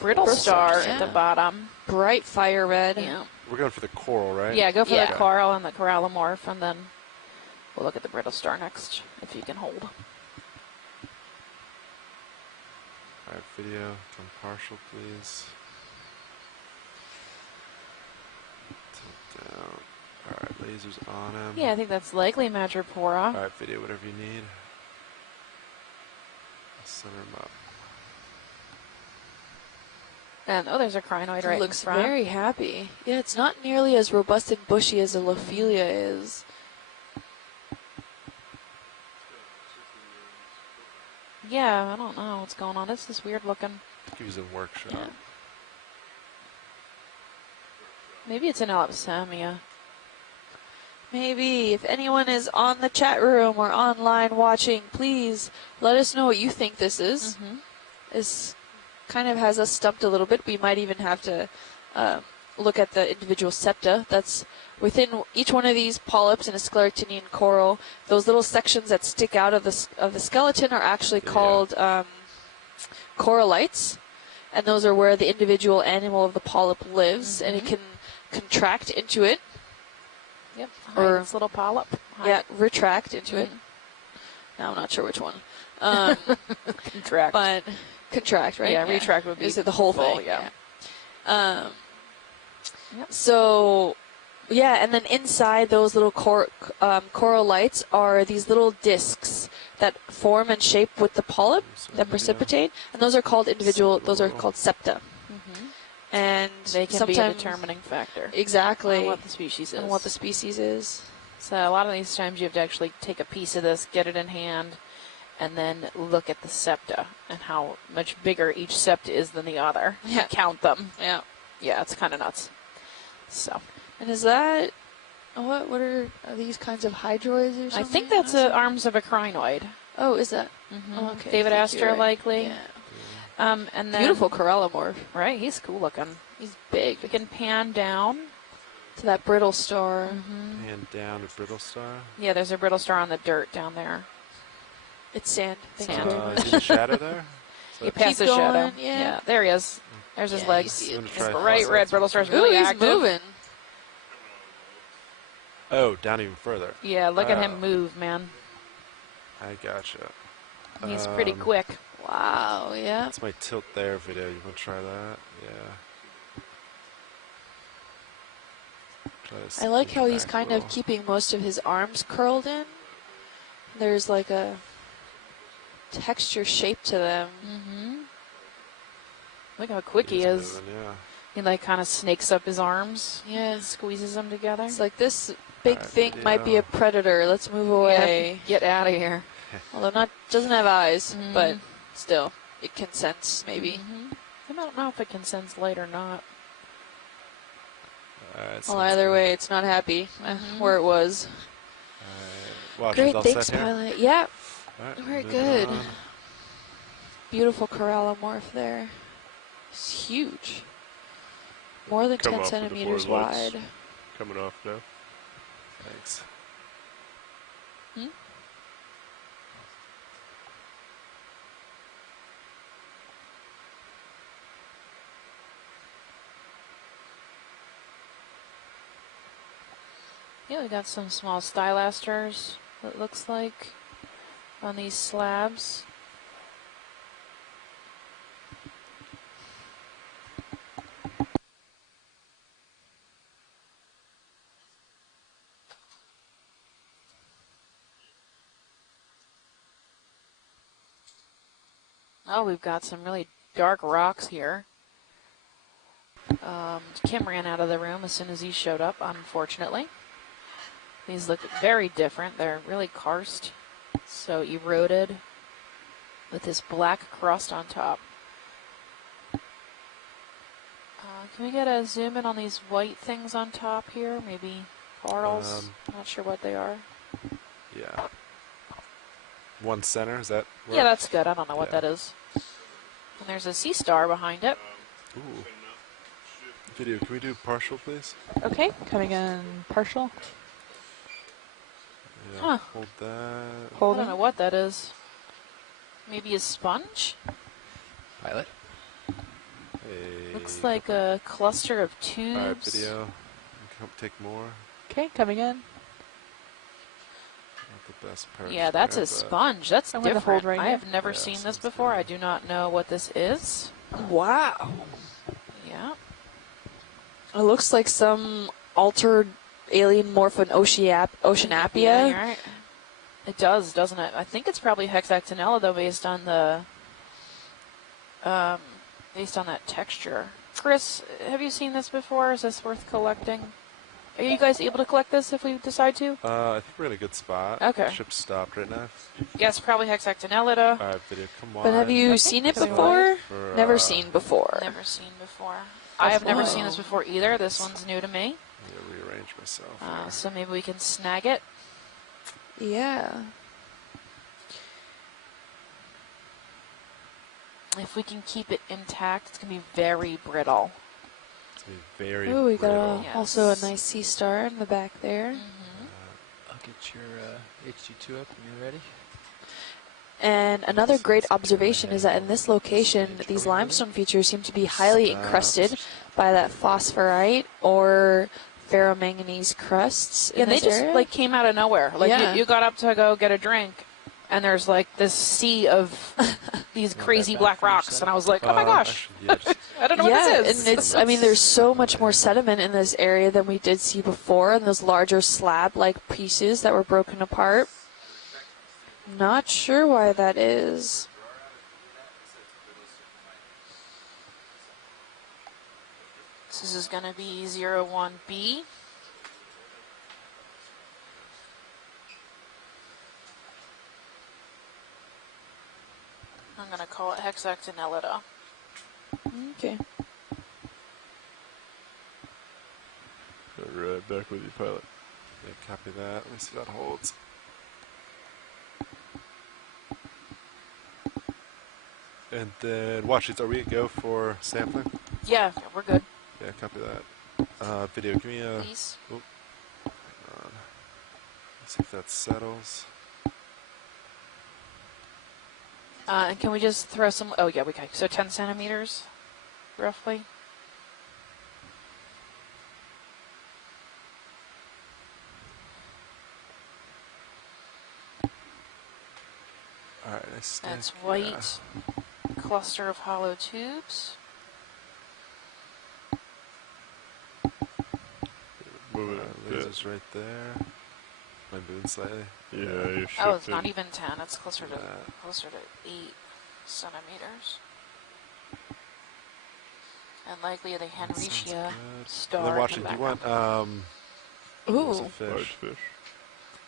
Brittle star at the bottom. Bright fire red. Yeah. We're going for the coral, right? Yeah, go for the coral and the corallimorph, and then we'll look at the brittle star next, if you can hold. All right, video, come partial, please. Tilt down. All right, lasers on him. Yeah, I think that's likely Madrepora. All right, video, whatever you need. Center him up. And there's a crinoid right Looks in front. very happy. Yeah, it's not nearly as robust and bushy as a Lophelia is. Yeah, I don't know what's going on. This is weird looking. Give you some workshop. Yeah. Maybe it's an Ellipsamia. Maybe. If anyone is on the chat room or online watching, please let us know what you think this is. This kind of has us stumped a little bit. We might even have to look at the individual septa. That's within each one of these polyps in a scleractinian coral. Those little sections that stick out of the skeleton are actually called corallites, and those are where the individual animal of the polyp lives, and it can contract into it. Yep. Or this little polyp. Yeah, retract into it. Now I'm not sure which one. Contract. But contract, right? Yeah, retract would be is it the whole full, thing? Yeah. So, yeah, and then inside those little coral lights are these little discs that form and shape with the polyp that precipitate, and those are called those are called septa. And they can be a determining factor. Exactly. On what the species is. And what the species is. So a lot of these times you have to actually take a piece of this, get it in hand, and then look at the septa and how much bigger each septa is than the other. Yeah. Count them. Yeah. Yeah, it's kind of nuts. So. And is that, what are these kinds of hydroids or something? I think that's the arms of a crinoid. Oh, is that? Oh, okay. David Astor, likely. Yeah. And then, beautiful corallimorph. Right, he's cool looking. He's big. We can pan down to that brittle star. Pan down to brittle star. Yeah, there's a brittle star on the dirt down there. It's sand. Sand. Is the shadow there? You pass the shadow. Yeah, there he is. There's his legs. His bright red brittle star's really active. He's moving. Oh, down even further. Yeah, look at him move, man. I gotcha. He's pretty quick. Wow, yeah. That's my tilt there video. You want to try that? Yeah. I like how he's kind of keeping most of his arms curled in. There's like a texture shape to them. Look how quick he is. Moving, yeah. He like kind of snakes up his arms. Yeah. Squeezes them together. It's like this big thing might be a predator. Let's move away. Yeah, get out of here. Although doesn't have eyes, but still, it can sense maybe. I don't know if it can sense light or not. Well, either way, it's not happy where it was. Great, thanks, Pilot. Yeah, very good. Beautiful corallimorph there. It's huge. More than 10 centimeters wide. Coming off now. Thanks. Yeah, we got some small stylasters, it looks like, on these slabs. Oh, we've got some really dark rocks here. Kim ran out of the room as soon as he showed up, unfortunately. These look very different. They're really karst, so eroded with this black crust on top. Can we get a zoom in on these white things on top here? Maybe corals? Not sure what they are. Yeah. One center, is that? Yeah, that's good. I don't know what that is. And there's a sea star behind it. Ooh. Video, can we do partial, please? Okay, coming in partial. Yeah, hold that. I don't know what that is. Maybe a sponge? Pilot? Hey, Looks like a cluster of tubes. All right, video. Come take more. Okay, coming in. Not the best perch Yeah, that's there, a but sponge. That's I'm gonna different. hold right I here. have never Yeah, seen this sounds before. good. I do not know what this is. Wow. Yeah. It looks like some altered alien morphin oceanapia. Yeah, you're right. It does, doesn't it? I think it's probably hexactinella, though, based on the based on that texture. Chris, have you seen this before? Is this worth collecting? Are you guys able to collect this if we decide to? I think we're in a good spot. Okay. Ship stopped right now. Yes, probably hexactinellida. All right, video, come on. But have you Okay, seen it coming before? For, Never seen before. Never seen before. I have never seen this Wow. before either. This one's new to me. Yeah, rearrange myself. Here. So maybe we can snag it. Yeah. If we can keep it intact, it's going to be very brittle. It's gonna be very Oh, we got brittle. also a Yes. nice sea star in the back there. I'll get your HG2 up when you're ready. And another great observation is that in this location, these limestone features seem to be highly encrusted by that phosphorite or ferromanganese crusts. Yeah, in they this just area. like came out of nowhere. Like Yeah. you got up to go get a drink, and there's like this sea of these crazy black rocks, and I was like, oh my gosh, Actually, yeah, just, I don't know Yeah, what this is. and it's, I mean, there's so much more sediment in this area than we did see before, and those larger slab-like pieces that were broken apart. Not sure why that is. This is going to be 01B. I'm going to call it hexactinellida. Okay. Right back with you, pilot. yeah, copy that. Let me see if that holds. And then watch it. Are we go for sampling? Yeah, we're good. Yeah, copy that. Video, give me a. Please. Hang on. Let's see if that settles. And can we just throw some? Oh yeah, we can. So 10 centimeters, roughly. All right, nice stick. That's white. Cluster of hollow tubes. Move it a bit. Lasers right there. Am I moving slightly? Yeah, you Oh, it's shifted. not even 10. It's closer to Yeah. 8 centimeters. And likely the That sounds Henricia good. star. And then watch in it. the Do you want background. what was Ooh, it, Large fish? fish.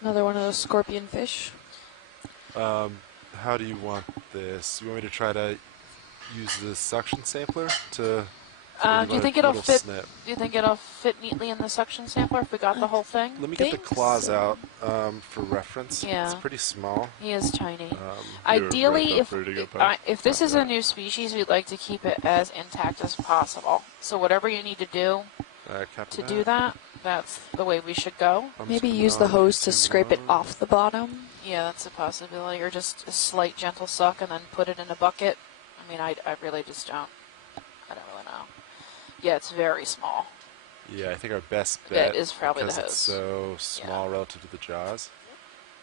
another one of those scorpion fish. How do you want this? You want me to try to use the suction sampler to? or Do you want think a it'll little fit? snip? Do you think it'll fit neatly in the suction sampler if we got the whole thing? Let me get the think claws so. out for reference. Yeah. It's pretty small. He is tiny. You're Ideally, wrapped up, ready to go, if pal. if this is a new species, we'd like to keep it as intact as possible. So whatever you need to do Copy to do that, that's the way we should go. I'm just Maybe coming use the on hose to 2, scrape it 1. off the bottom. Yeah, that's a possibility. Or just a slight gentle suck and then put it in a bucket. I mean, I really just don't. I don't really know. Yeah, it's very small. Yeah, I think our best That bet is probably the because it's hose. so small relative to the jaws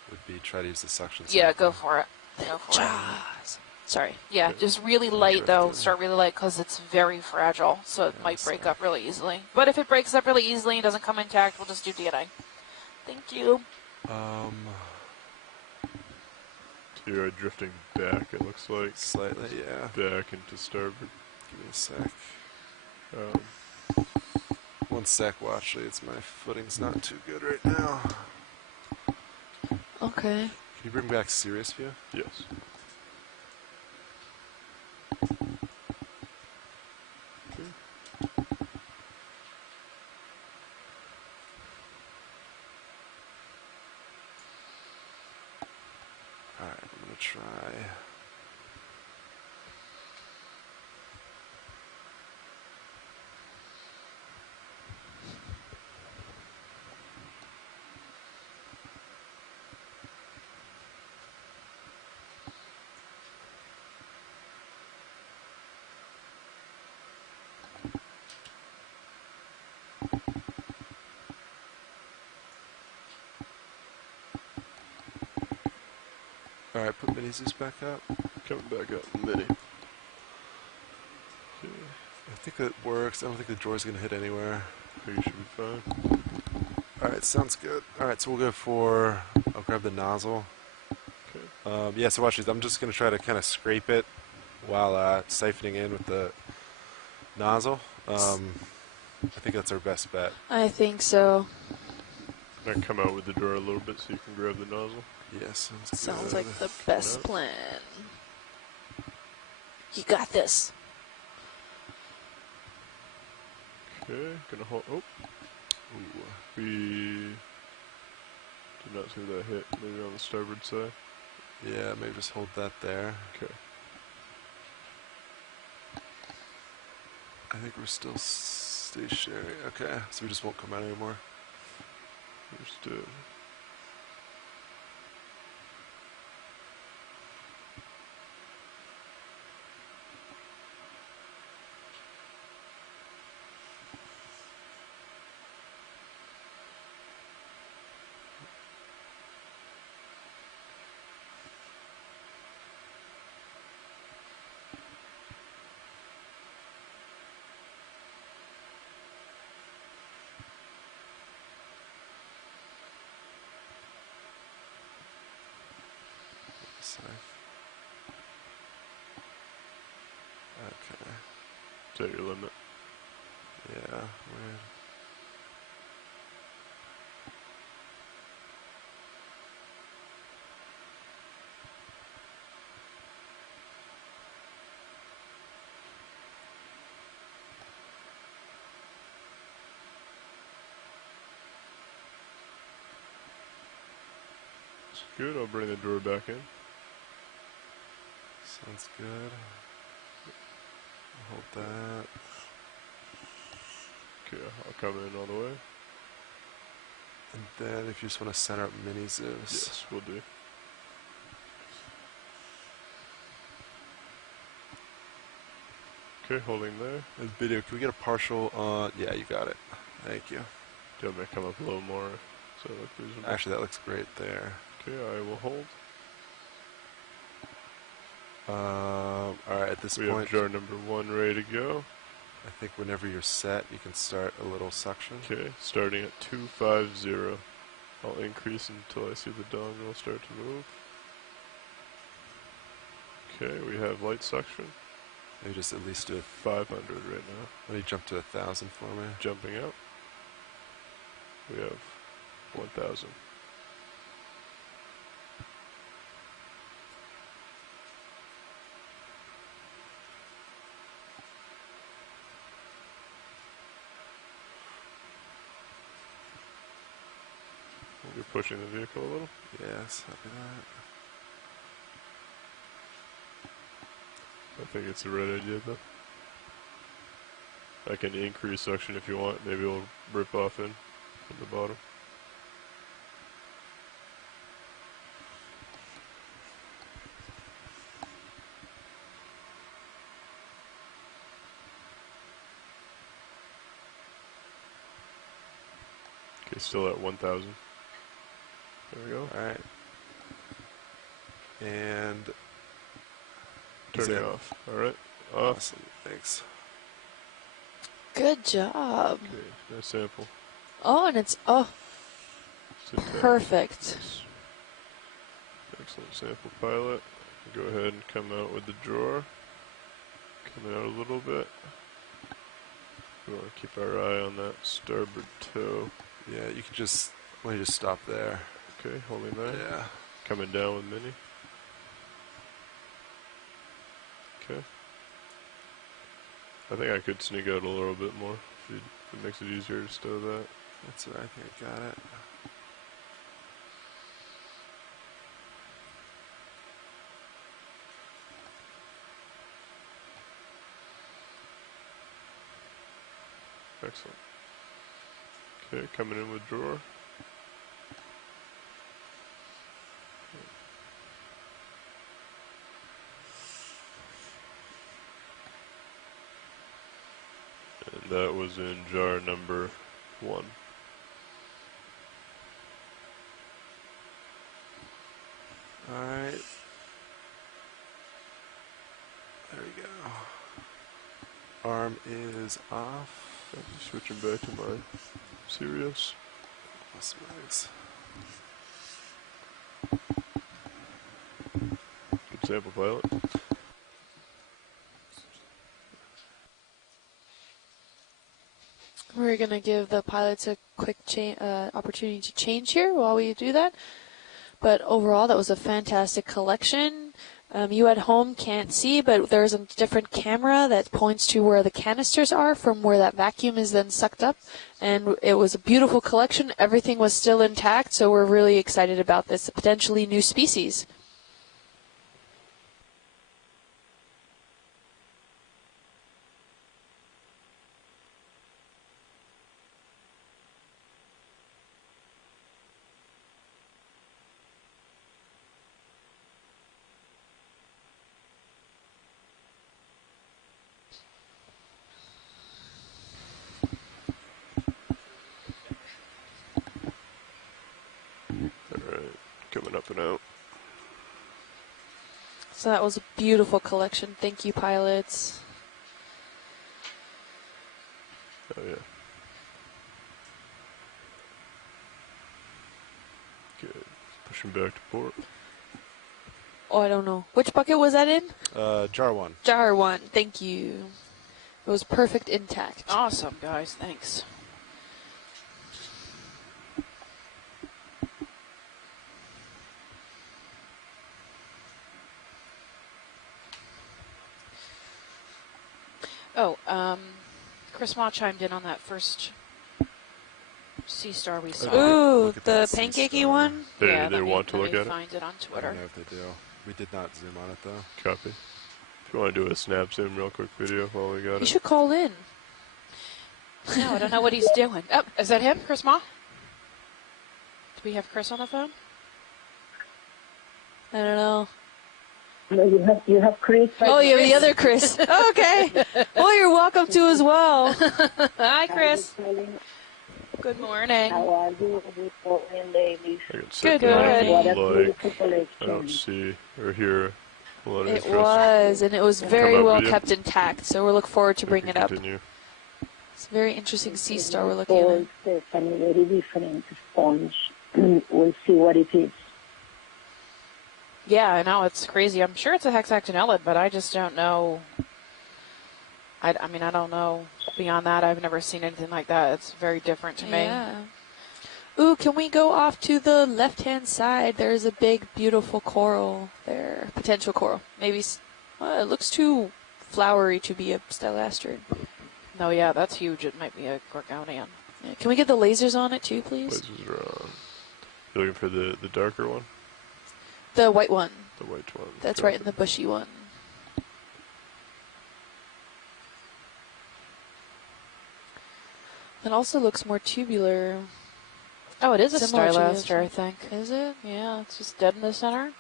would be try to use the suction. Yeah, sampler. go for it. Go for it. Jaws. Sorry. Yeah, just really light though. Drifted. Start really light because it's very fragile, so it Yeah, might break sorry. up really easily. But if it breaks up really easily and doesn't come intact, we'll just do DNA. Thank you. So you're drifting back, it looks like. Slightly, yeah. Back into starboard. Give me a sec. 1 sec, watch. It's my footing's not too good right now. Okay. Can you bring back serious view? Yes. Alright, I'm gonna try. All right, put mini Zeus back up. Coming back up, mini. Okay. I think that works. I don't think the drawer's gonna hit anywhere. I think you should be fine. All right, sounds good. All right, so we'll go for. I'll grab the nozzle. Okay. Yeah, so watch these. I'm just gonna try to kind of scrape it while siphoning in with the nozzle. I think that's our best bet. I think so. Then come out with the drawer a little bit so you can grab the nozzle. Yes, Sounds like the best plan. You got this. Okay, gonna hold. Oh, Ooh. we did not see that hit. Maybe on the starboard side. Yeah, maybe just hold that there. Okay. I think we're still stationary. Okay, so we just won't come out anymore. Understood. So. Okay. Is that your limit? Yeah, weird. It's good. I'll bring the drawer back in. Sounds good. Hold that. Okay, I'll come in all the way. And then if you just want to center up mini Zeus. Yes, we'll do. Okay, holding there. And video, can we get a partial on? Yeah, you got it. Thank you. Do you want me to come up a little more so it looks reasonable? Actually, that looks great there. Okay, I will hold. Alright, at this We point, have jar number 1 ready to go. I think whenever you're set, you can start a little suction. Okay, starting at 250. I'll increase until I see the dongle start to move. Okay, we have light suction. Maybe just at least do it. 500 right now. Let me jump to 1,000 for me. Jumping out. We have 1,000. You're pushing the vehicle a little? Yes, copy that. I think it's the right idea though. I can increase suction if you want. Maybe it'll rip off in from the bottom. Okay, still at 1,000. There we go. Alright. And Turning off. Alright. Off. awesome. Thanks. Good job. Okay, nice sample. Oh, and it's Sit down. perfect. Nice. Excellent sample pilot. Go ahead and come out with the drawer. Coming out a little bit. We want to keep our eye on that starboard toe. Yeah, you can just, let me just stop there. Okay, holding there. Yeah. Coming down with mini. Okay. I think I could sneak out a little bit more if it makes it easier to stow that. That's what I think. Got it. Excellent. Okay, coming in with drawer. And that was in jar number 1. Alright. we go. Arm is off. I'm switching back to my Sirius. Nice. Good sample, pilot. We're going to give the pilots a quick opportunity to change here while we do that. But overall, that was a fantastic collection. You at home can't see, but there's a different camera that points to where the canisters are from where that vacuum is then sucked up. And it was a beautiful collection. Everything was still intact, so we're really excited about this potentially new species. Coming up and out. So that was a beautiful collection. Thank you, pilots. Oh, yeah. Good. Pushing back to port. Oh, I don't know. Which bucket was that in? Jar 1. Jar 1. Thank you. It was perfect intact. Awesome, guys. Thanks. Oh, Chris Ma chimed in on that first sea star we saw. Ooh, Look at the that sea pancakey star. one? They want to look at it? Find it on I Twitter. don't know if they do. We did not zoom on it though. Copy. If you want to do a snap zoom real quick video while we got You it. should call in. No, I don't know what he's doing. Oh, is that him, Chris Ma? Do we have Chris on the phone? I don't know. No, you have Chris. Oh, you have the other Chris. Okay. Well, you're welcome to as well. Hi, Chris. Good morning. How are you? Good morning, ladies. I can set Good. that What a like beautiful I don't collection. see or hear a lot of It interest. was, and it was very Come up well video. kept intact, so we look forward to We bringing it can up. continue. It's a very interesting sea star we're looking at. Stephanie, very different sponge. We'll see what it is. Yeah, I know, it's crazy. I'm sure it's a hexactinellid, but I just don't know. I mean, I don't know. Beyond that, I've never seen anything like that. It's very different to me. Yeah. Ooh, can we go off to the left-hand side? There's a big, beautiful coral there. Potential coral. Maybe, it looks too flowery to be a stelastrid. No, yeah, that's huge. It might be a Gorgonian. Yeah, can we get the lasers on it too, please? Places are on. You're looking for the darker one? The white one. The white one. That's Copy. right in the bushy one. It also looks more tubular. Oh, it is a Similar to the stylaster, other. I think. Is it? Yeah, it's just dead in the center.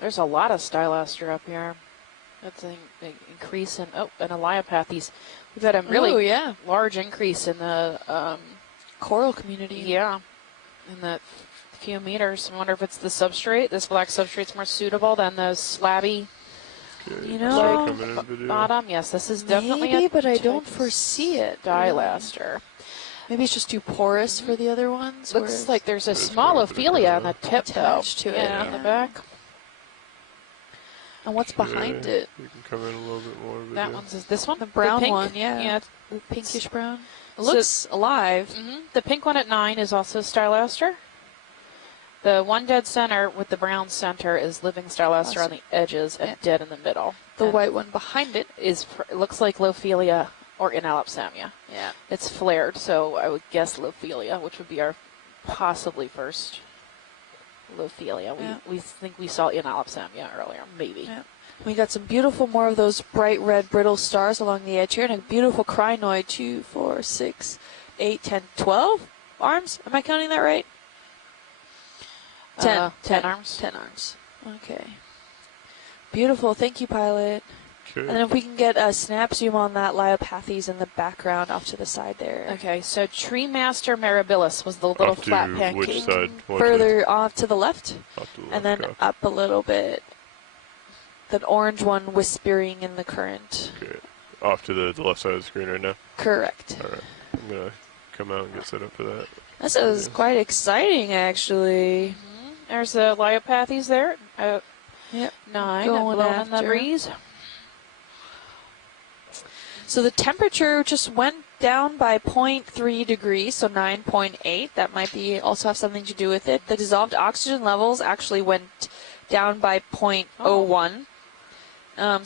There's a lot of stylaster up here. That's an increase in, and Elaiopathys. We've had a really Ooh, yeah. large increase in the, Coral community. yeah, in the few meters. I wonder if it's the substrate. This black substrate's more suitable than the slabby Okay, You so know, coming in video. bottom. Yes, this is definitely Maybe, a but I don't type of foresee it. stylaster. Maybe it's just too porous for the other ones. Looks whereas- like there's a It's small got a bit of Ophelia a- on the tip, though. Attached to it, Yeah, on the yeah. back. And what's behind Okay, it? You can come in a little bit more video. That one's this one, The brown pink. one, yeah. Yeah. Pinkish brown. It So- looks alive. The pink one at 9 is also stylaster. The one dead center with the brown center is living stylaster on the edges and Yeah. dead in the middle. The And white one behind it. it looks like Lophelia or Inalopsamia. Yeah. It's flared, so I would guess Lophelia, which would be our possibly first Lophelia. Yeah. We think we saw Inalopsamia earlier, maybe. Yeah. We got some beautiful, more of those bright red brittle stars along the edge here, and a beautiful crinoid. 2, 4, 6, 8, 10, 12 arms. Am I counting that right? 10. 10 arms. 10 arms. Okay. Beautiful. Thank you, pilot. And then if we can get a snap zoom on that Leiopathes in the background off to the side there. Okay, so Treemaster mirabilis was the little Off to flat pancake. which side? Further off to the left, Off to the and left, then copy. up a little bit. That orange one whispering in the current. Okay. Off to the left side of the screen right now. Correct. All right. I'm gonna come out and get set up for that. This is quite exciting, actually. There's the Leiopathes there. Yep. 9, Going blowing in the after. breeze. So the temperature just went down by 0.3 degrees, so 9.8. That might be also have something to do with it. The dissolved oxygen levels actually went down by 0.01.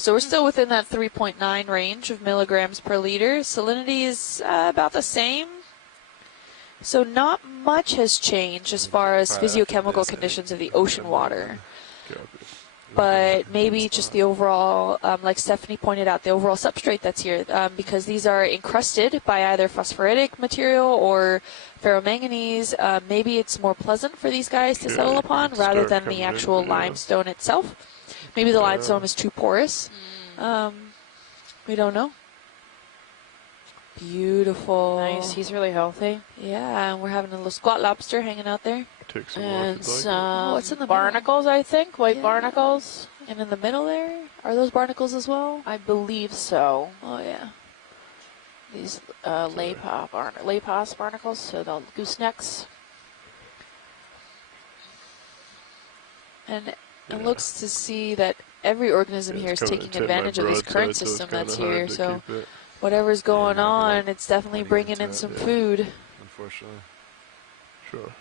So we're still within that 3.9 range of milligrams per liter. Salinity is about the same. So not much has changed as far as physiochemical conditions of the ocean water. Copy. But maybe just the overall, like Stephanie pointed out, the overall substrate that's here, because these are encrusted by either phosphoritic material or ferromanganese. Maybe it's more pleasant for these guys to settle upon rather than the actual limestone itself. Maybe the limestone is too porous. We don't know. Beautiful. Nice, he's really healthy. Yeah, and we're having a little squat lobster hanging out there. Take some more And if you'd like. some What's in the barnacles, I think. White Yeah. barnacles. And in the middle there, are those barnacles as well? I believe so. Oh, yeah. These Lapos barnacles, so the goosenecks. And it looks to see that every organism here is taking advantage of this current system that's here. So whatever's going on, it's definitely bringing in some food. Unfortunately. Sure.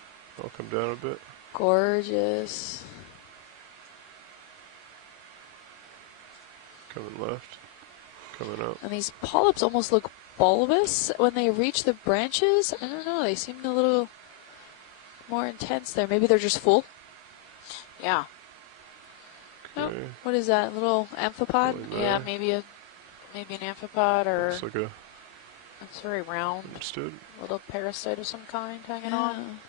I'll come down a bit. Gorgeous. Coming left. Coming up. And these polyps almost look bulbous when they reach the branches. I don't know. They seem a little more intense there. Maybe they're just full. Yeah. Okay. What is that? A little amphipod? Going Yeah, there. maybe an amphipod or Looks like a it's very round. understood. Little parasite of some kind hanging Yeah. on.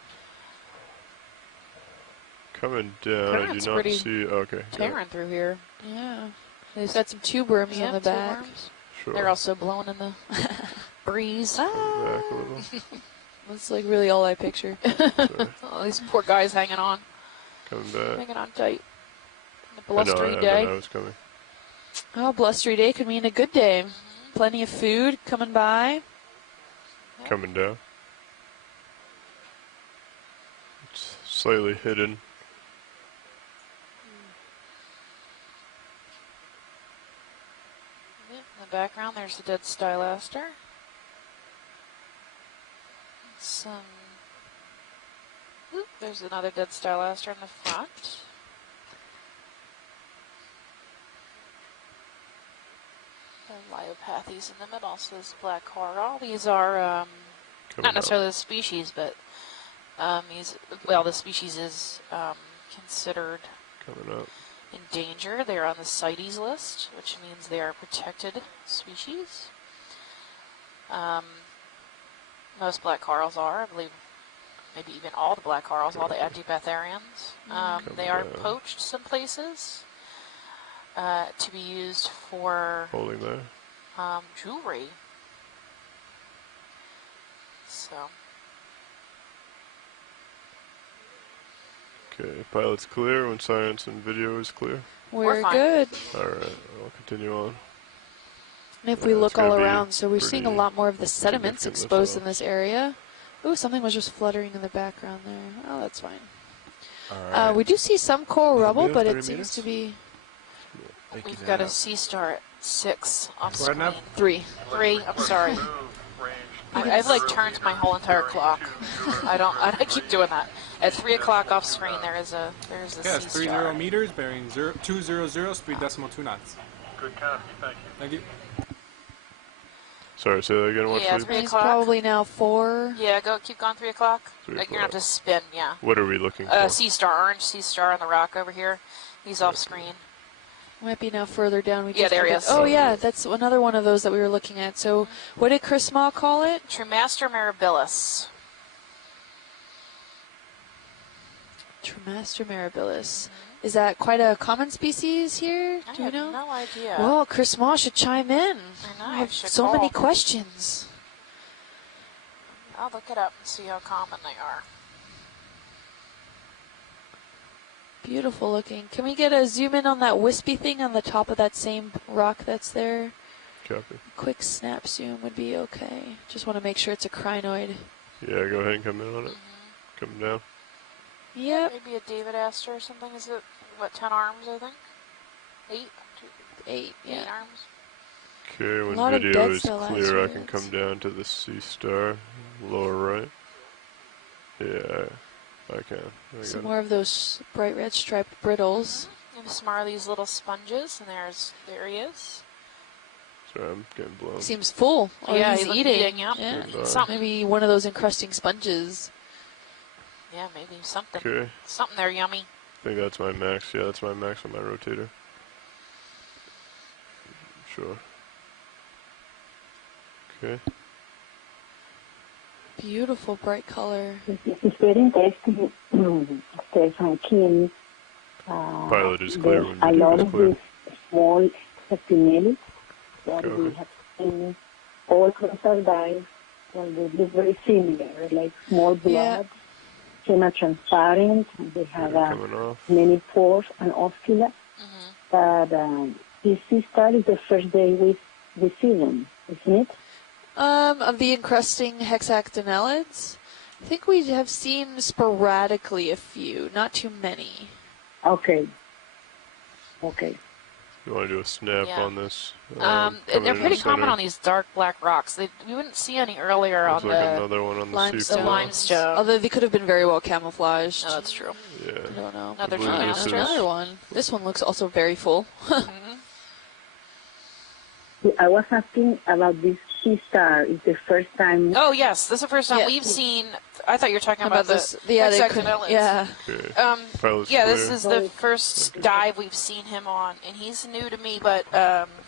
Coming down, I Current's do not pretty see. Okay. Tearing through here. Yeah. They've got some tube worms in the back. Sure. They're also blowing in the breeze. Back a little. That's like really all I picture. Sorry. Oh, these poor guys hanging on. Coming back. Hanging on tight. The I know, blustery I day. know I was coming. Oh, blustery day could mean a good day. Plenty of food coming by. Coming down. It's slightly hidden. In the background, there's a dead stylaster. Some. Oop, there's another dead stylaster in the front. The Leiopathes in the middle, so this black coral. These are Coming not necessarily the species, but the species is considered Coming up. in danger. They're on the CITES list, which means they are protected species. Most black corals are, I believe, maybe even all the black corals, all the Adibatharians. They are down. poached some places to be used for Holding there. jewelry. So, Okay, pilot's clear when science and video is clear. We're fine. good. Alright, I'll continue on. And if we Yeah, look it's gonna all be around, so we're seeing a pretty lot more of the sediments significant exposed in lift-off. this area. Ooh, something was just fluttering in the background there. Oh, that's fine. All right. We do see some coral Another rubble, minute, but 30 it seems minutes? to be we've got a sea star at 6 on Right screen. now? 3. 3, I'm sorry. I've like turned my whole entire clock. I keep doing that. At 3 o'clock off screen, there's a Yeah, sea it's 30 star. meters, bearing 200, speed decimal 2 knots. Good copy, thank you. Thank you. Sorry, say that again. What, Yeah, please? 3 It's o'clock. probably now 4. Yeah, keep going 3 o'clock. 3 Like, you're gonna have o'clock. to spin, yeah. What are we looking for? Sea star, orange sea star on the rock over here. He's off screen. Might be now further down. We Yeah, just there he looked is. at- Oh, yeah, that's another one of those that we were looking at. So what did Chris Ma call it? Treemaster mirabilis. Tremaster mirabilis. Is that quite a common species here? I Do you have know? no idea. Well, Chris Maw should chime in. I know, I have should so call. many questions. I'll look it up and see how common they are. Beautiful looking. Can we get a zoom in on that wispy thing on the top of that same rock that's there? Copy. Quick snap zoom would be okay. Just want to make sure it's a crinoid. Yeah, go ahead and come in on it. Come down. Yep. Maybe a David Astor or something. Is it, what, 10 arms, I think? 8? 8, yeah. 8 arms. Okay, when lot of video dead is cell clear, I can asteroids. come down to the C star, lower right. Yeah, I can. I Some got more of those bright red striped brittles. And some more of these little sponges, and there he is. Sorry, I'm getting blown. Seems full. Oh, Yeah, he's he's eating. yep. Yeah. Good Something. Maybe one of those encrusting sponges. Yeah, maybe something. Okay, Something there yummy. I think that's my max. Yeah, that's my max on my rotator. Sure. Okay. Beautiful bright color. It's very interesting. Stefan Kim. Pilot is clear when A video lot is of clear. these small septimelids that we Okay. have seen all across our dive. Well, they look very similar, like small blood, Yeah. semi-transparent. They have They're coming off. many pores and oscilla. But this sea star is the first day we see them, isn't it? Of the encrusting hexactinellids, I think we have seen sporadically a few, not too many. Okay. Okay. You want to do a snap Yeah. on this? And they're pretty common on these dark black rocks. We wouldn't see any earlier Looks on like the another one on the limestone. C4. limestone. Although they could have been very well camouflaged. No, that's true. Yeah. I don't know. Another I believe Oh, this there's is- another one. This one looks also very full. I was asking about this sea star. It's the first time. Oh, yes. This is the first time Yeah. we've seen. I thought you were talking How about this? the Yeah, they could. hexactinellids. Yeah. Okay. Pilot's Yeah, clear. this is the first dive we've seen him on, and he's new to me, but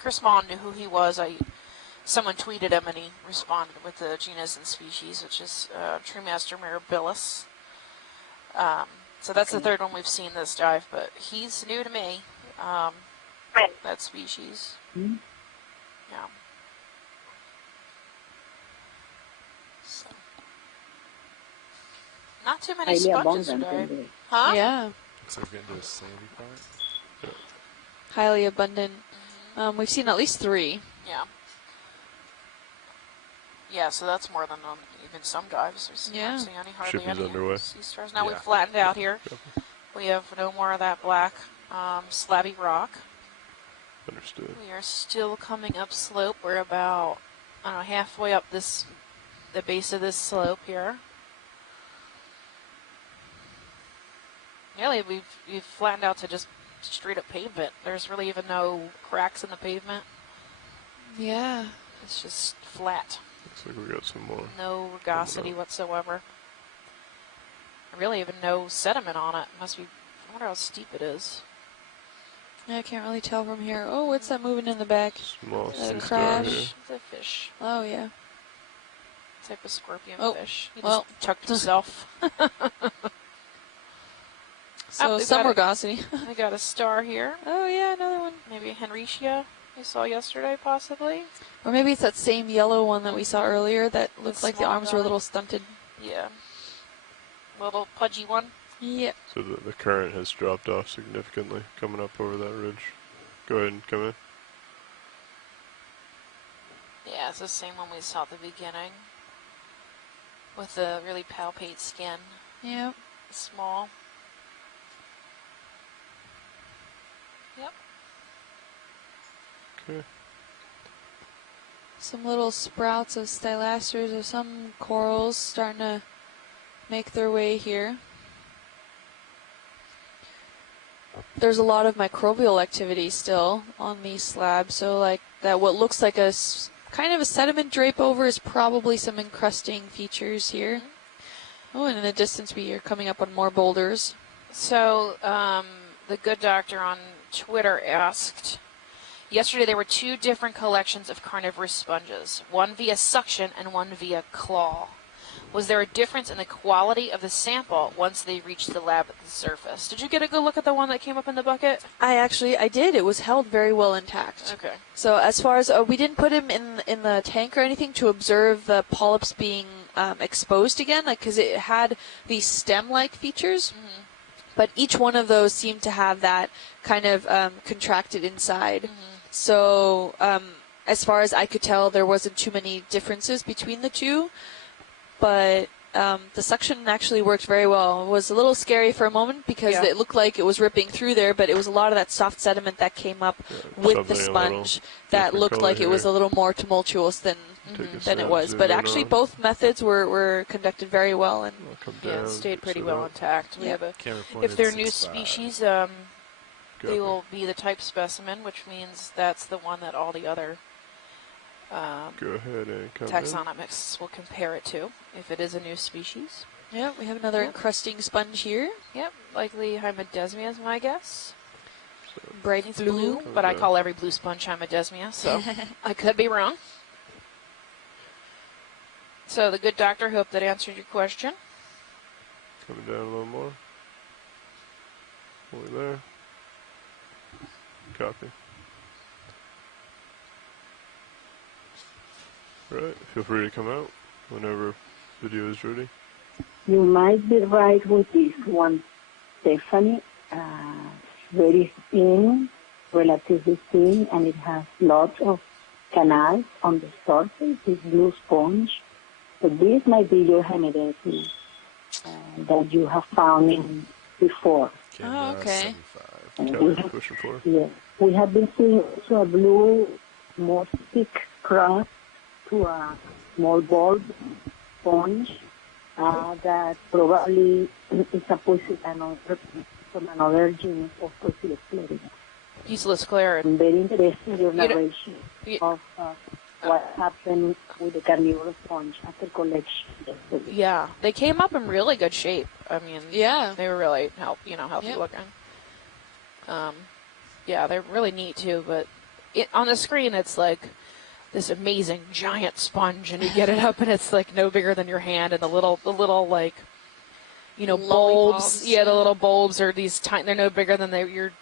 Chris Maughan knew who he was. Someone tweeted him, and he responded with the genus and species, which is Tremaster mirabilis. So that's the third one we've seen this dive, but he's new to me, that species. Hmm? Yeah. So. Not too many Highly sponges abundant today. in Huh? Yeah. Looks like we're getting to a sandy part. Highly abundant. We've seen at least 3. Yeah. Yeah, so that's more than even some dives. There's Yeah. not seeing hardly Shipment's any underway. sea stars. Now Yeah. we've flattened out here. We have no more of that black slabby rock. Understood. We are still coming up slope. We're about, I don't know, halfway up the base of this slope here. Really, we've flattened out to just straight up pavement. There's really even no cracks in the pavement. Yeah. It's just flat. Looks like we got some more. No rugosity whatsoever. Really even no sediment on it. Must be, I wonder how steep it is. Yeah, I can't really tell from here. Oh, what's that moving in the back? Small sea star crash. here. It's a fish. Oh, yeah. Type of scorpion Oh, fish. He well. just chucked himself. So we've some got rugosity. We got a star here. Oh, yeah, another one. Maybe a Henricia we saw yesterday, possibly. Or maybe it's that same yellow one that we saw earlier that looked The like the small arms were a guy. little stunted. Yeah. Little pudgy one. Yep. So the current has dropped off significantly coming up over that ridge. Go ahead and come in. Yeah, it's the same one we saw at the beginning. With the really palpate skin. Yep. Small. Yep. Okay. Some little sprouts of stylasters or some corals starting to make their way here. There's a lot of microbial activity still on these slabs, so like that what looks like a kind of a sediment drape over is probably some encrusting features here. Oh, and in the distance we are coming up on more boulders. So, the good doctor on Twitter asked, yesterday there were 2 different collections of carnivorous sponges, one via suction and one via claw. Was there a difference in the quality of the sample once they reached the lab at the surface? Did you get a good look at the one that came up in the bucket? I did. It was held very well intact. Okay. So as far as, we didn't put him in the tank or anything to observe the polyps being exposed again, because it had these stem-like features. Mm-hmm. But each one of those seemed to have that kind of contracted inside. Mm-hmm. So as far as I could tell, there wasn't too many differences between the two. But the suction actually worked very well. It was a little scary for a moment because it looked like it was ripping through there, but it was a lot of that soft sediment that came up with the sponge that looked like it was a little more tumultuous than it was. But actually, both methods were conducted very well, and it stayed pretty well intact. We have if they're new species, they will be the type specimen, which means that's the one that all the other go ahead and come taxonomists will compare it to if it is a new species. Yeah, we have another encrusting sponge here. Yep, likely Hymodesmia is my guess. So bright blue, but I call every blue sponge Hymodesmia, so I could be wrong. So the good doctor, hope that answered your question. Coming down a little more. Over there. Copy. Right, feel free to come out whenever video is ready. You might be right with this one, Stephanie. Very thin, relatively thin, and it has lots of canals on the surface, this blue sponge. So this might be your hemidesmin that you have found in before. Oh, okay. We have been seeing also a blue, more thick crust to a small bulb sponge that probably is a from another genus of Pourtales Terrace. Pourtales Terrace. Very interesting your narration of what happened with the carnivorous sponge after collection. Yeah, they came up in really good shape. I mean, they were really healthy looking. Yeah, they're really neat too. But on the screen, it's like this amazing giant sponge, and you get it up, and it's like no bigger than your hand, and the little like, bulbs. Yeah, the little bulbs are these tiny. They're no bigger than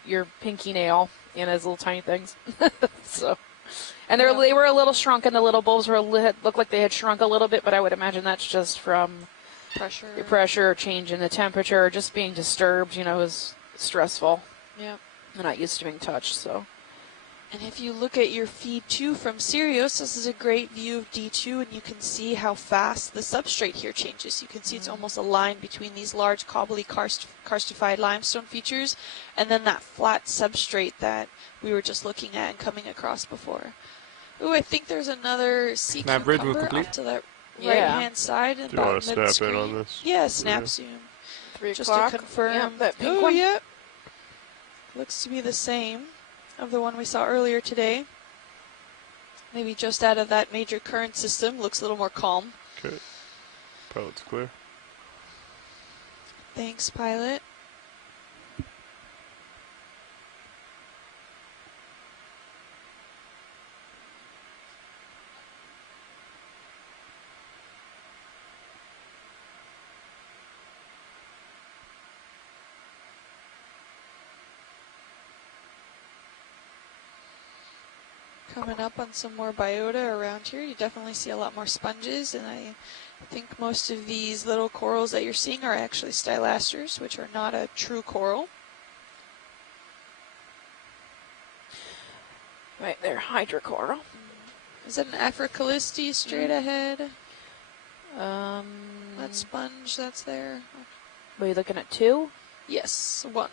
your pinky nail, as little tiny things. So. And they were a little shrunken. The little bulbs looked like they had shrunk a little bit, but I would imagine that's just from pressure or change in the temperature, or just being disturbed. Is stressful. Yeah, they're not used to being touched. So, and if you look at your feed 2 from Sirius, this is a great view of D2, and you can see how fast the substrate here changes. You can see it's almost a line between these large cobbly karstified limestone features, and then that flat substrate that we were just looking at and coming across before. Ooh, I think there's another sea cucumber off to that right-hand side. Do you want to snap in on this? Yeah, snap zoom. 3 just o'clock. to confirm. That pink one. Yeah. Looks to be the same of the one we saw earlier today. Maybe just out of that major current system. Looks a little more calm. Okay. Pilot's clear. Thanks, pilot. Coming up on some more biota around here, you definitely see a lot more sponges, and I think most of these little corals that you're seeing are actually stylasters, which are not a true coral. Right, they're hydrocoral. Is that an Africalistes straight ahead? That sponge that's there. Were you looking at 2? Yes, 1.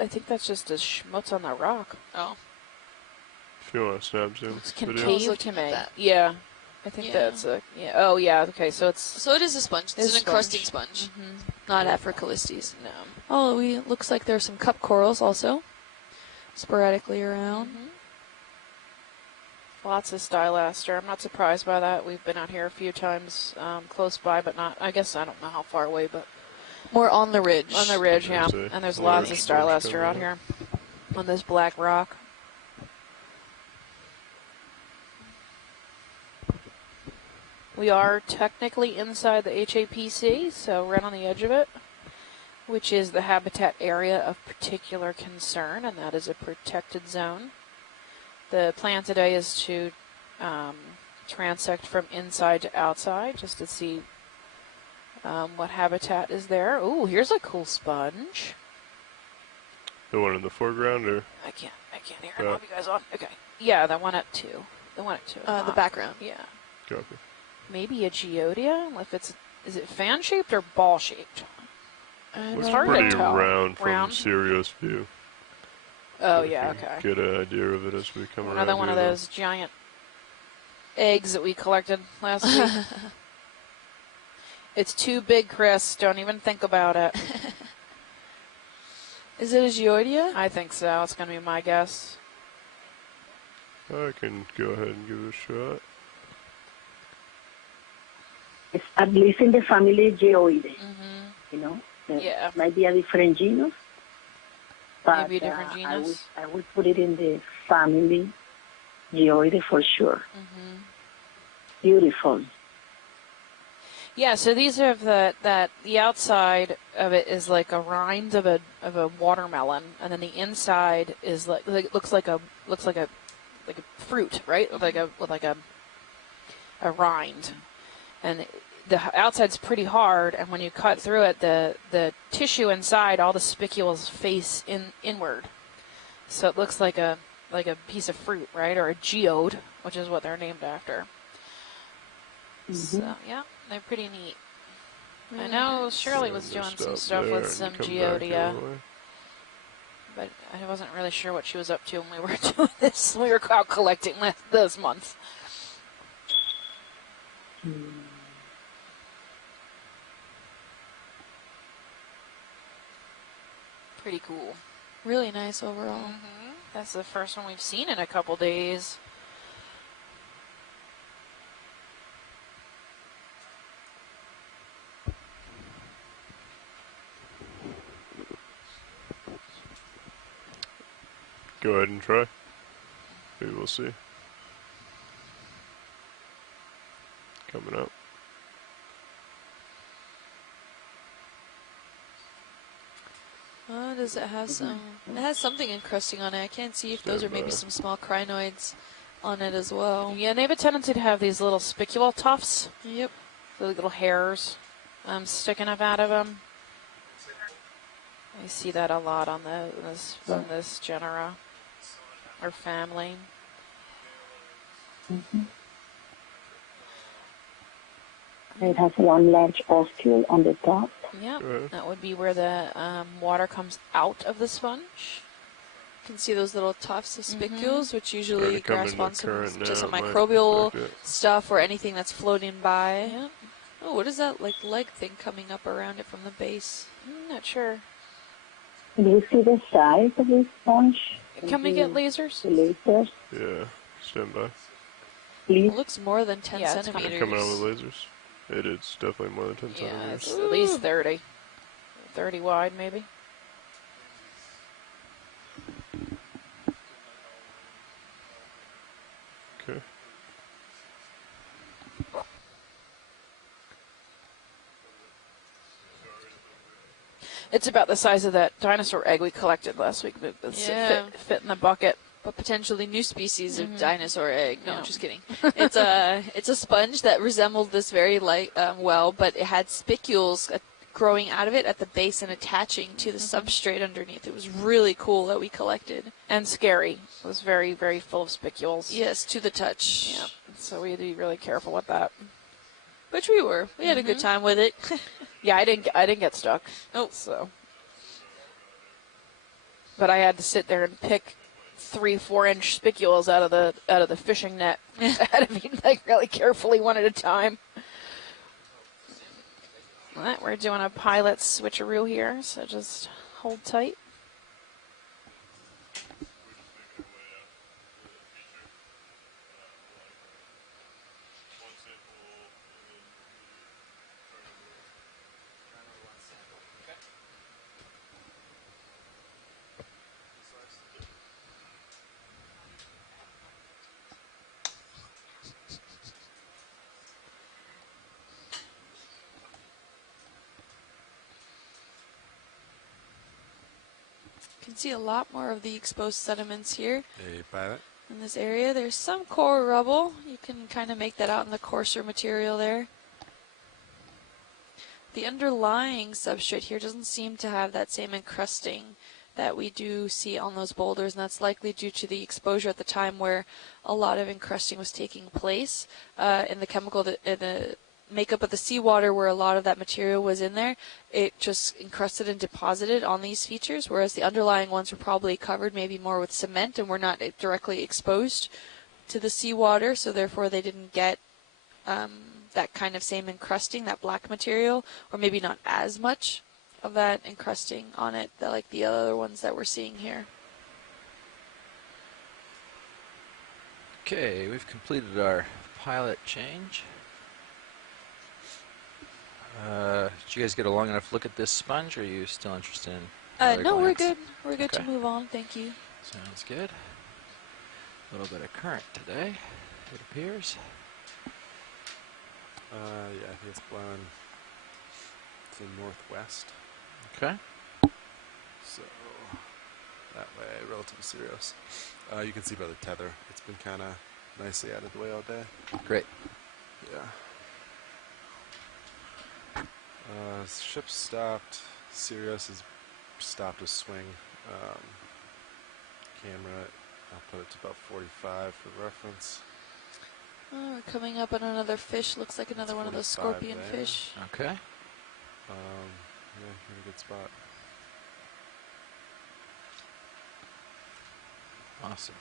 I think that's just a schmutz on the rock. Oh. If you want to snap zoom. It's concave to me. Yeah. I think that's a... Yeah. Oh, yeah. Okay, so it's... So it is a sponge. It's an encrusting sponge. Not Africalistes. No. Oh, looks like there's some cup corals also. Sporadically around. Lots of stylaster. I'm not surprised by that. We've been out here a few times close by, but not... I guess I don't know how far away, but... More on the ridge. On the ridge, yeah. And there's lots of stylaster out here on this black rock. We are technically inside the HAPC, so right on the edge of it, which is the habitat area of particular concern, and that is a protected zone. The plan today is to transect from inside to outside just to see what habitat is there. Ooh, here's a cool sponge. The one in the foreground, or? I can't hear. I'll have you guys on. Okay. Yeah, the one at 2. The background. Yeah. Copy. Maybe a geodia. Is it fan shaped or ball shaped? Looks hard to pretty tell. round from Round? serious view. Oh, So we yeah, can okay. Get an idea of it as we come around. Another one of those giant eggs that we collected last week. It's too big, Chris. Don't even think about it. Is it a geodia? I think so. It's going to be my guess. I can go ahead and give it a shot. It's at least in the family Geoide. You know, Yeah. It might be a different genus, but Maybe a different genus. I would put it in the family Geoide for sure. Beautiful. Yeah, so these are the outside of it is like a rind of a watermelon, and then the inside is like looks like a fruit, right? With like a rind, and the outside's pretty hard, and when you cut through it, the tissue inside, all the spicules face inward, so it looks like a piece of fruit, right, or a geode, which is what they're named after. So yeah, they're pretty neat. I know Shirley was doing some stuff with some geodia, but I wasn't really sure what she was up to when we were doing this. We were out collecting this month. Pretty cool. Really nice overall. That's the first one we've seen in a couple days. Go ahead and try. We will see. Coming up. Does it have some? It has something encrusting on it. I can't see if those are maybe some small crinoids on it as well. Yeah, they have a tendency to have these little spicule tufts. Yep. The little hairs sticking up out of them. I see that a lot on this genera or family. It has one large oscule on the top. Yeah, that would be where the water comes out of the sponge. You can see those little tufts of spicules, which usually grasp on some might microbial affect it. stuff or anything that's floating by. Yeah. Oh, what is that leg thing coming up around it from the base? I'm not sure. Do you see the size of this sponge? Can we get lasers? The lasers, Yeah, stand by. please. It looks more than 10 Yeah, it's centimeters. Coming out with lasers. It is definitely more than 10 Yeah, centimeters. it's at least 30. 30 wide, maybe. Okay. It's about the size of that dinosaur egg we collected last week. It's fit in the bucket. But potentially new species of dinosaur egg. No, Yeah. just kidding. It's a sponge that resembled this very well, but it had spicules growing out of it at the base and attaching to the substrate underneath. It was really cool that we collected. And scary. It was very, very full of spicules. Yes, to the touch. Yeah. So we had to be really careful with that. Which we were. We had a good time with it. Yeah, I didn't get stuck. Oh, So. But I had to sit there and pick 3-4 inch spicules out of the fishing net. I had to be really carefully one at a time. All right, we're doing a pilot switcheroo here, so just hold tight. can see a lot more of the exposed sediments here Hey, pilot. in this area. There's some core rubble. You can kind of make that out in the coarser material there. The underlying substrate here doesn't seem to have that same encrusting that we do see on those boulders, and that's likely due to the exposure at the time where a lot of encrusting was taking place in the chemical, in the makeup of the seawater where a lot of that material was in there. It just encrusted and deposited on these features, whereas the underlying ones were probably covered maybe more with cement and were not directly exposed to the seawater, so therefore they didn't get that kind of same encrusting, that black material, or maybe not as much of that encrusting on it like the other ones that we're seeing here. Okay, we've completed our pilot change. Did you guys get a long enough look at this sponge, or are you still interested in another No, we're glance? good. We're good to Okay. move on. Thank you. Sounds good. A little bit of current today, it appears. Yeah, I think it's blowing to the northwest. Okay. So that way, relatively serious. You can see by the tether, it's been kind of nicely out of the way all day. Great. Yeah. Ship stopped. Sirius has stopped a swing. Camera, I'll put it to about 45 for reference. Oh, we're coming up on another fish. Looks like another one of those 45 scorpion there. fish. Okay. Yeah, in a good spot. Awesome.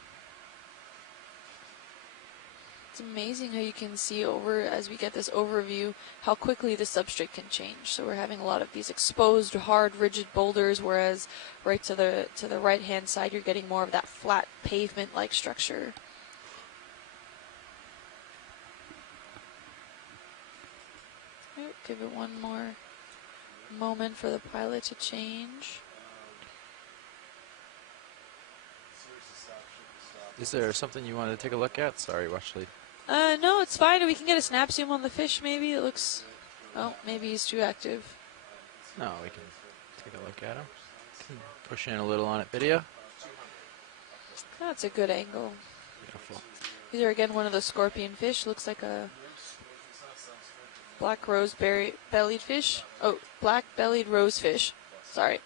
It's amazing how you can see over, as we get this overview, how quickly the substrate can change. So we're having a lot of these exposed, hard, rigid boulders, whereas right to the right-hand side, you're getting more of that flat pavement-like structure. Right, give it one more moment for the pilot to change. Is there something you wanted to take a look at? Sorry, watch lead. No, it's fine. We can get a snap zoom on the fish, maybe. It looks... Oh, maybe he's too active. No, we can take a look at him. Can push in a little on it video. That's a good angle. Beautiful. These are, again, one of those scorpion fish. Looks like a black rose-bellied fish. Oh, black-bellied rosefish. Sorry.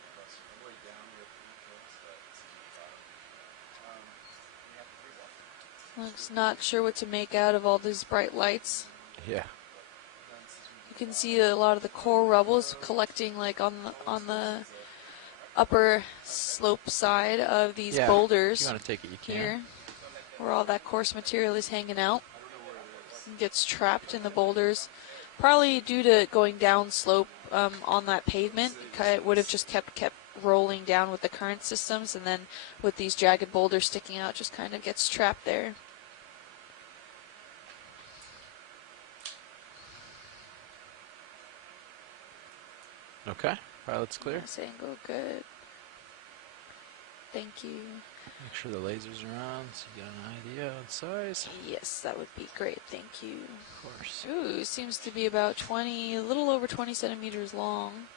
I'm just not sure what to make out of all these bright lights. Yeah. You can see a lot of the coral rubbles collecting like on the upper slope side of these boulders. If you want to take it, you can. Here, where all that coarse material is hanging out. It gets trapped in the boulders. Probably due to going down slope on that pavement. It would have just kept rolling down with the current systems, and then with these jagged boulders sticking out, just kind of gets trapped there. Okay. Pilot's clear. This angle, good. Thank you. Make sure the lasers are on so you get an idea on size. Yes, that would be great. Thank you. Of course. Ooh, seems to be about 20, a little over 20 centimeters long.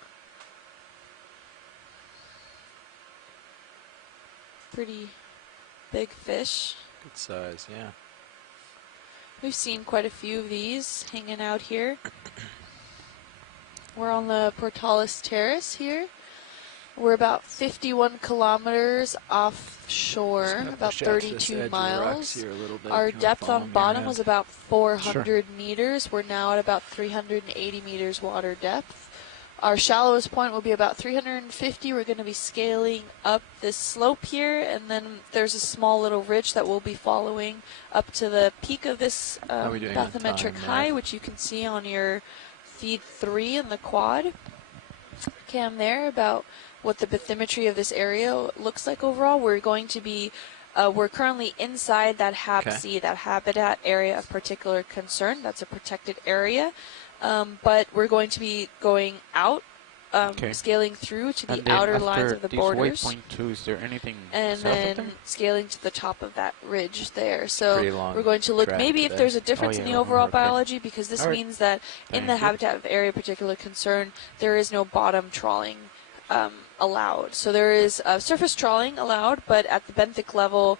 Pretty big fish. Good size, yeah. We've seen quite a few of these hanging out here. We're on the Pourtales Terrace here. We're about 51 kilometers offshore, about 32 miles. Our depth on bottom was about 400 meters. We're now at about 380 meters water depth. Our shallowest point will be about 350. We're going to be scaling up this slope here, and then there's a small little ridge that we'll be following up to the peak of this bathymetric high, which you can see on your feed 3 in the quad cam there, about what the bathymetry of this area looks like overall. We're going to be, we're currently inside that HABC, that habitat area of particular concern. That's a protected area. But we're going to be going out, scaling through to the outer lines of the borders. Waypoint 2, is there anything and south of then there? scaling to the top of that ridge there. So long we're going to look track maybe if today. there's a difference in the overall biology, because this Alright. means that in the habitat of area of particular concern, there is no bottom trawling allowed. So there is surface trawling allowed, but at the benthic level,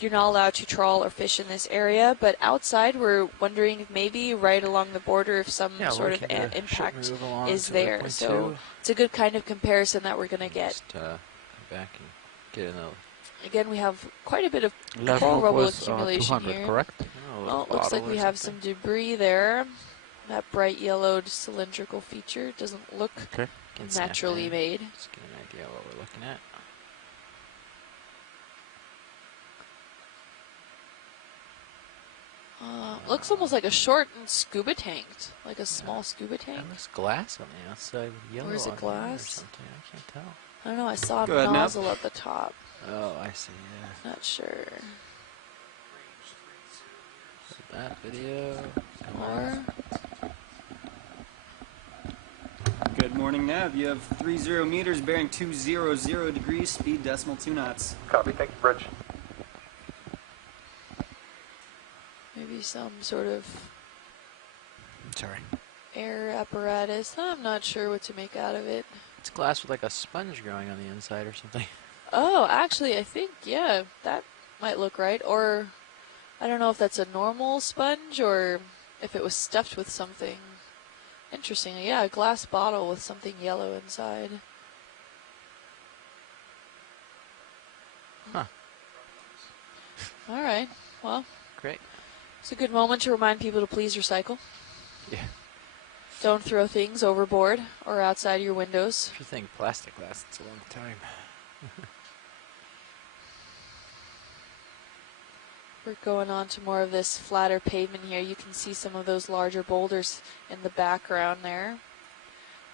you're not allowed to trawl or fish in this area. But outside, we're wondering if maybe right along the border, if some sort of impact is there. So it's a good kind of comparison that we're going to get. Just back and get in the... Again, we have quite a bit of Last coral move rubble was accumulation 200, here. correct? Well, it looks like we have some debris there. That bright yellowed cylindrical feature doesn't look naturally made. Just get an idea what we're looking at. Looks almost like a shortened scuba tank, like a small scuba tank. That looks glass on the outside with yellow Or is it on glass? Or something. I can't tell. I don't know, I saw a Go ahead, Neb. nozzle at the top. Oh, I see, yeah. Not sure. That video. Or Good morning, Nav. You have 30 meters bearing 200 degrees, speed decimal 2 knots. Copy. Thank you, Bridge. maybe some sort of Sorry. air apparatus. I'm not sure what to make out of it. It's glass with like a sponge growing on the inside or something. Oh, actually, I think, yeah, that might look right. Or, I don't know if that's a normal sponge or if it was stuffed with something. Interesting. Yeah, a glass bottle with something yellow inside. Huh. All right. Well, Great. it's a good moment to remind people to please recycle. Yeah. Don't throw things overboard or outside your windows. If you think plastic lasts a long time. We're going on to more of this flatter pavement here. You can see some of those larger boulders in the background there.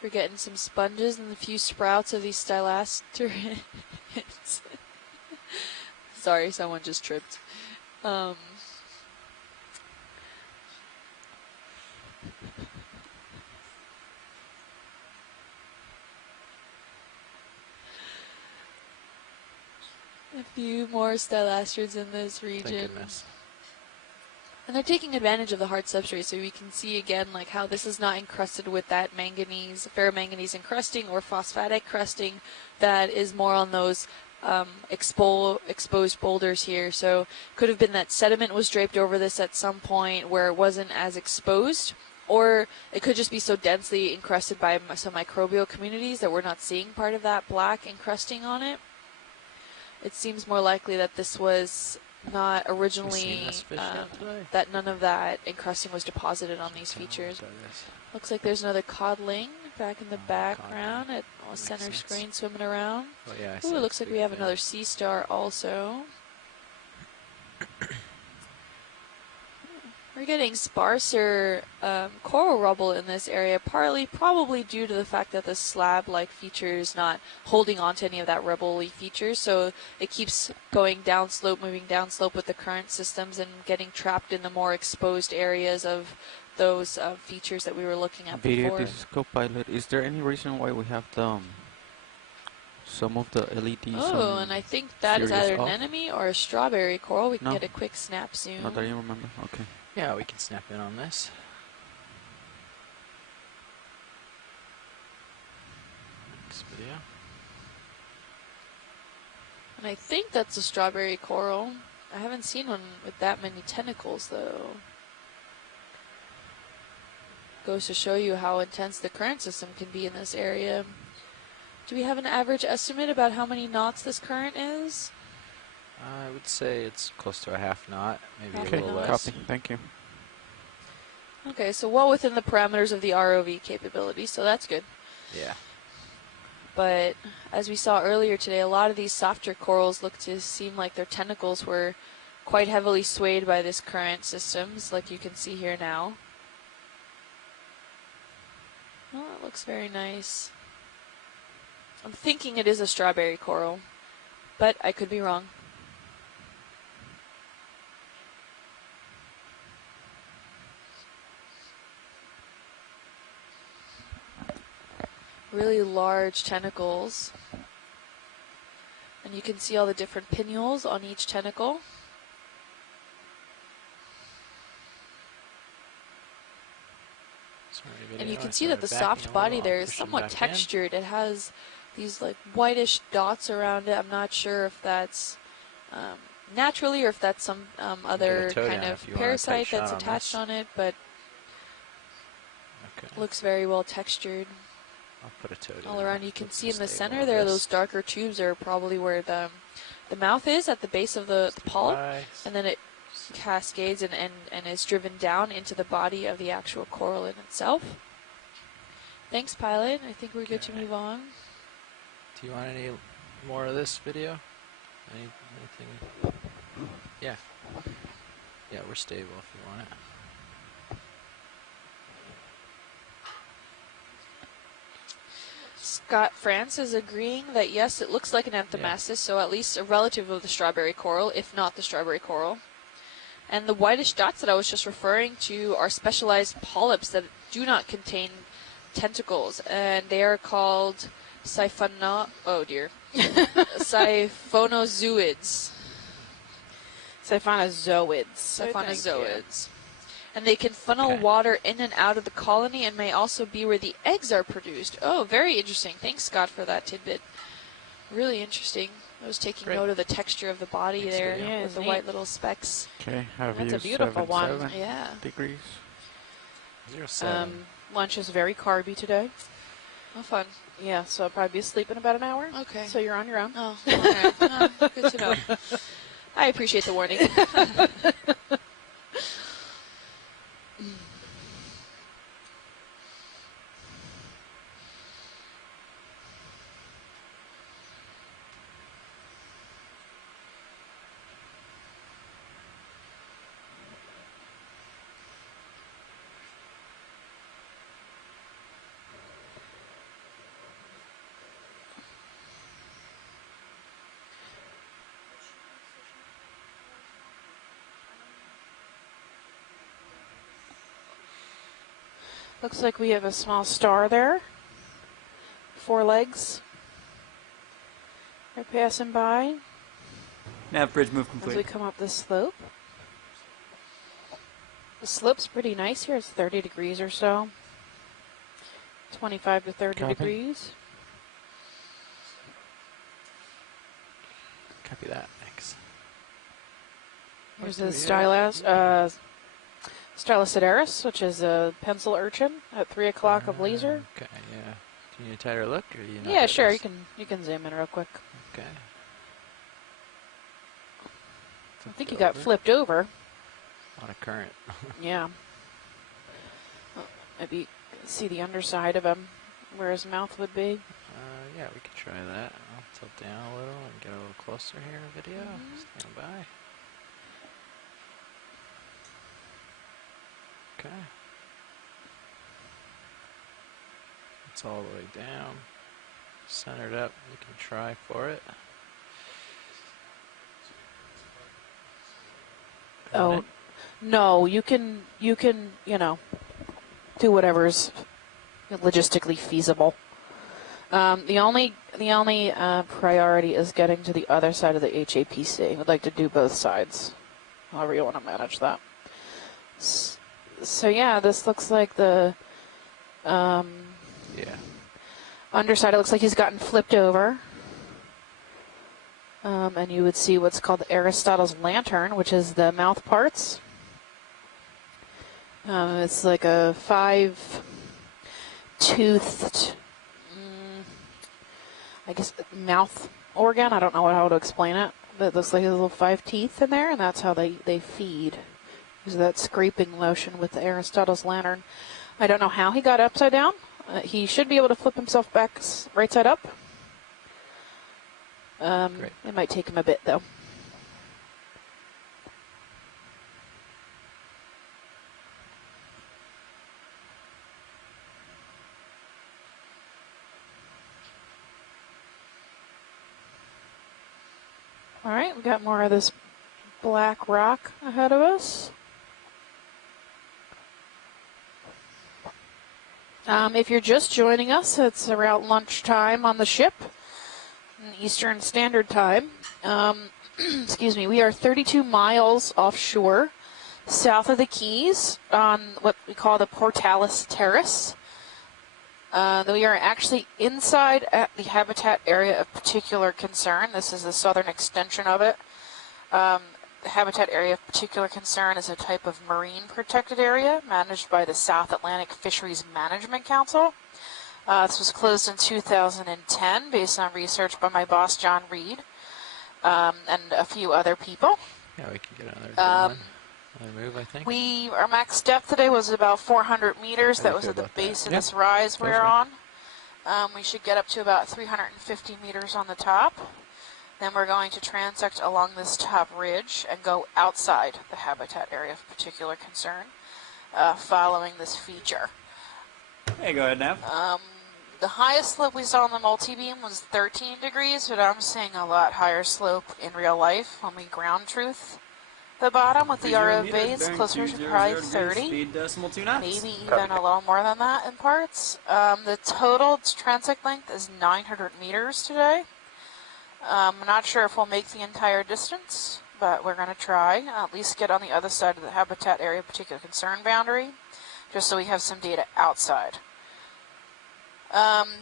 We're getting some sponges and a few sprouts of these stylasterans. Sorry, someone just tripped. A few more stylastrids in this region. Thank goodness. And they're taking advantage of the hard substrate, so we can see again like how this is not encrusted with that manganese, ferromanganese encrusting or phosphatic crusting that is more on those exposed boulders here. So could have been that sediment was draped over this at some point where it wasn't as exposed, or it could just be so densely encrusted by some microbial communities that we're not seeing part of that black encrusting on it. It seems more likely that this was not originally, that none of that encrusting was deposited on these features. Looks like there's another codling back in the background at center screen swimming around. Oh, yeah, Ooh, it looks like we have another sea star also. We're getting sparser coral rubble in this area, partly probably due to the fact that the slab-like feature is not holding on to any of that rubble-y features, so it keeps going downslope, moving downslope with the current systems and getting trapped in the more exposed areas of those features that we were looking at Video, before. this is co-pilot. Is there any reason why we have the some of the LEDs? Oh, and I think that is either an off? enemy or a strawberry coral. We can No. get a quick snap soon. Not that you remember. Okay. Yeah, we can snap in on this. Next video. And I think that's a strawberry coral. I haven't seen one with that many tentacles, though. Goes to show you how intense the current system can be in this area. Do we have an average estimate about how many knots this current is? I would say it's close to a half knot, maybe Okay, a little less. Copy. Thank you. Okay, so well within the parameters of the ROV capability, so that's good. Yeah. But as we saw earlier today, a lot of these softer corals look to seem like their tentacles were quite heavily swayed by this current systems, like you can see here now. Oh, it looks very nice. I'm thinking it is a strawberry coral, but I could be wrong. Really large tentacles. And you can see all the different pinnules on each tentacle. And you can see that the soft body there is somewhat textured. It has these like whitish dots around it. I'm not sure if that's naturally or if that's some other kind of parasite that's attached on it, but looks very well textured. I'll put a toad all in around. You can see in the center there, those darker tubes are probably where the mouth is at the base of the polyp, and then it cascades and is driven down into the body of the actual coral in itself. Thanks, pilot. I think we're good to move on. Do you want any more of this video? Anything? Yeah. Yeah, we're stable if you want it. Scott France is agreeing that yes, it looks like an anthomastus, so at least a relative of the strawberry coral, if not the strawberry coral. And the whitish dots that I was just referring to are specialized polyps that do not contain tentacles, and they are called siphonozoids. Siphonozoids. And they can funnel water in and out of the colony and may also be where the eggs are produced. Oh, very interesting. Thanks, Scott, for that tidbit. Really interesting. I was taking note of the texture of the body there with the white little specks. Okay, that's a beautiful one. Yeah. Degrees. 07. Lunch is very carby today. Oh, fun. Yeah, so I'll probably be asleep in about an hour. Okay. So you're on your own. Oh, all right. Oh, good to know. I appreciate the warning. Looks like we have a small star there. 4 legs. They're passing by. Nav bridge move As complete. we come up this slope. The slope's pretty nice here. It's 30 degrees or so. 25 to 30 degrees. Copy that. Thanks. Here's the Styloceteris, which is a pencil urchin at 3 o'clock of laser. Okay, yeah. Do you need a tighter look, or do you know? Yeah, sure. You can zoom in real quick. Okay. I think you got flipped over. A lot of current. Yeah. Well, maybe you can see the underside of him, where his mouth would be. Yeah, we could try that. I'll tilt down a little and get a little closer here in video. Stand by. Okay. It's all the way down. Centered up. You can try for it. Oh, no, you can, do whatever's logistically feasible. The only priority is getting to the other side of the HAPC. I'd like to do both sides, however you want to manage that. So yeah, this looks like the underside. It looks like he's gotten flipped over. And you would see what's called Aristotle's lantern, which is the mouth parts. It's like a 5-toothed, I guess, mouth organ. I don't know how to explain it. But it looks like a little 5 teeth in there, and that's how they feed. Is that scraping motion with the Aristotle's lantern. I don't know how he got upside down. He should be able to flip himself back right side up. It might take him a bit, though. All right, we got more of this black rock ahead of us. If you're just joining us, it's around lunchtime on the ship. Eastern Standard Time. Excuse me. We are 32 miles offshore, south of the Keys, on what we call the Pourtales Terrace. We are actually inside at the habitat area of particular concern. This is the southern extension of it. The habitat area of particular concern is a type of marine protected area managed by the South Atlantic Fisheries Management Council. This was closed in 2010 based on research by my boss, John Reed, and a few other people. Yeah, we can get another move, I think. Our max depth today was about 400 meters. That was at the base of this rise we're on. We should get up to about 350 meters on the top. Then we're going to transect along this top ridge and go outside the habitat area of particular concern, following this feature. Hey, go ahead, Nav. The highest slope we saw on the multi-beam was 13 degrees, but I'm seeing a lot higher slope in real life when we ground truth the bottom with the ROV. It's closer to probably 30, speed decimal 2 knots. maybe even a little more than that in parts. The total transect length is 900 meters today. I'm not sure if we'll make the entire distance, but we're going to try. At least get on the other side of the habitat area of particular concern boundary, just so we have some data outside.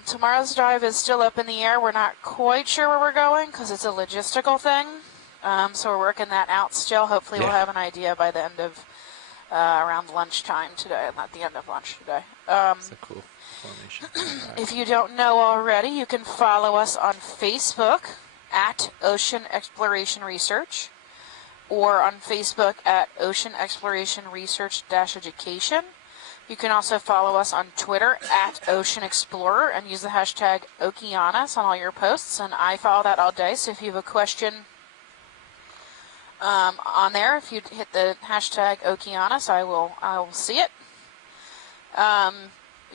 Tomorrow's dive is still up in the air. We're not quite sure where we're going because it's a logistical thing. So we're working that out still. Hopefully we'll have an idea by the end of around lunchtime today, not the end of lunch today. It's a cool formation. If you don't know already, you can follow us on Facebook at Ocean Exploration Research, or on Facebook at Ocean Exploration Research-Education. You can also follow us on Twitter at Ocean Explorer and use the hashtag Okeanos on all your posts, and I follow that all day. So if you have a question on there, if you hit the hashtag Okeanos, I will see it.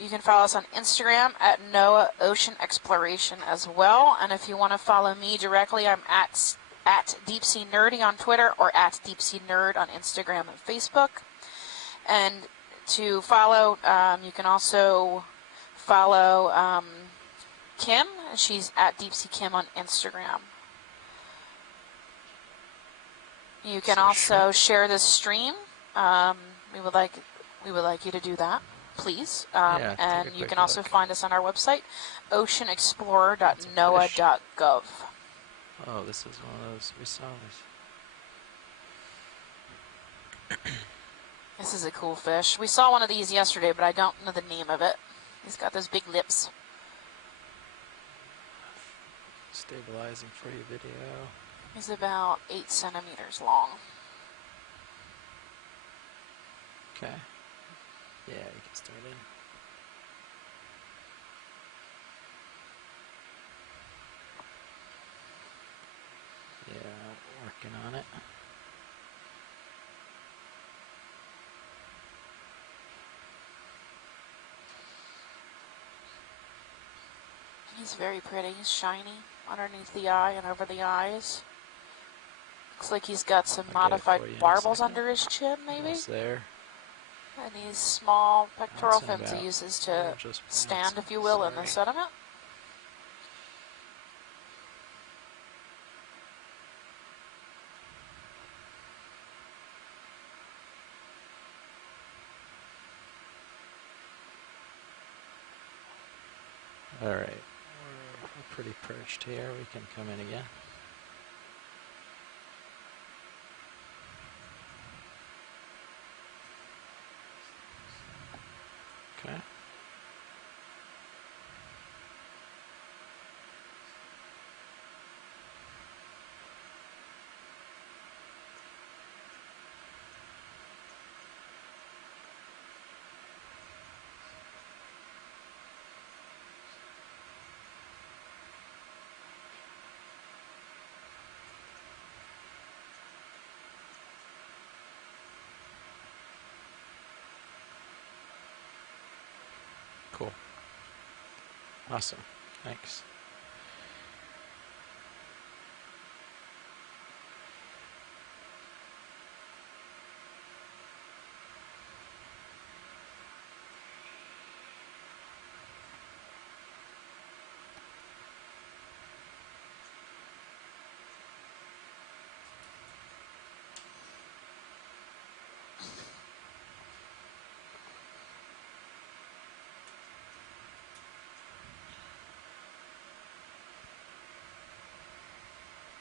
You can follow us on Instagram at NOAA Ocean Exploration as well. And if you want to follow me directly, I'm at Deep Sea Nerdy on Twitter, or at Deep Sea Nerd on Instagram and Facebook. And to follow, you can also follow Kim. She's at Deep Sea Kim on Instagram. You can also share this stream. We would like you to do that, please. And you can also find us on our website, oceanexplorer.noaa.gov. Oh, this is one of those we saw. This is a cool fish. We saw one of these yesterday, but I don't know the name of it. He's got those big lips. Stabilizing for your video. He's about 8 centimeters long. Okay. Yeah, you can start in. Yeah, working on it. He's very pretty. He's shiny underneath the eye and over the eyes. Looks like he's got some modified barbels under his chin, maybe? Almost there. And these small pectoral Bouncing fins he about. uses to Just stand, bouncing, if you will, in the sorry. sediment. All right, we're pretty perched here. We can come in again. Okay. Cool. Awesome. Thanks.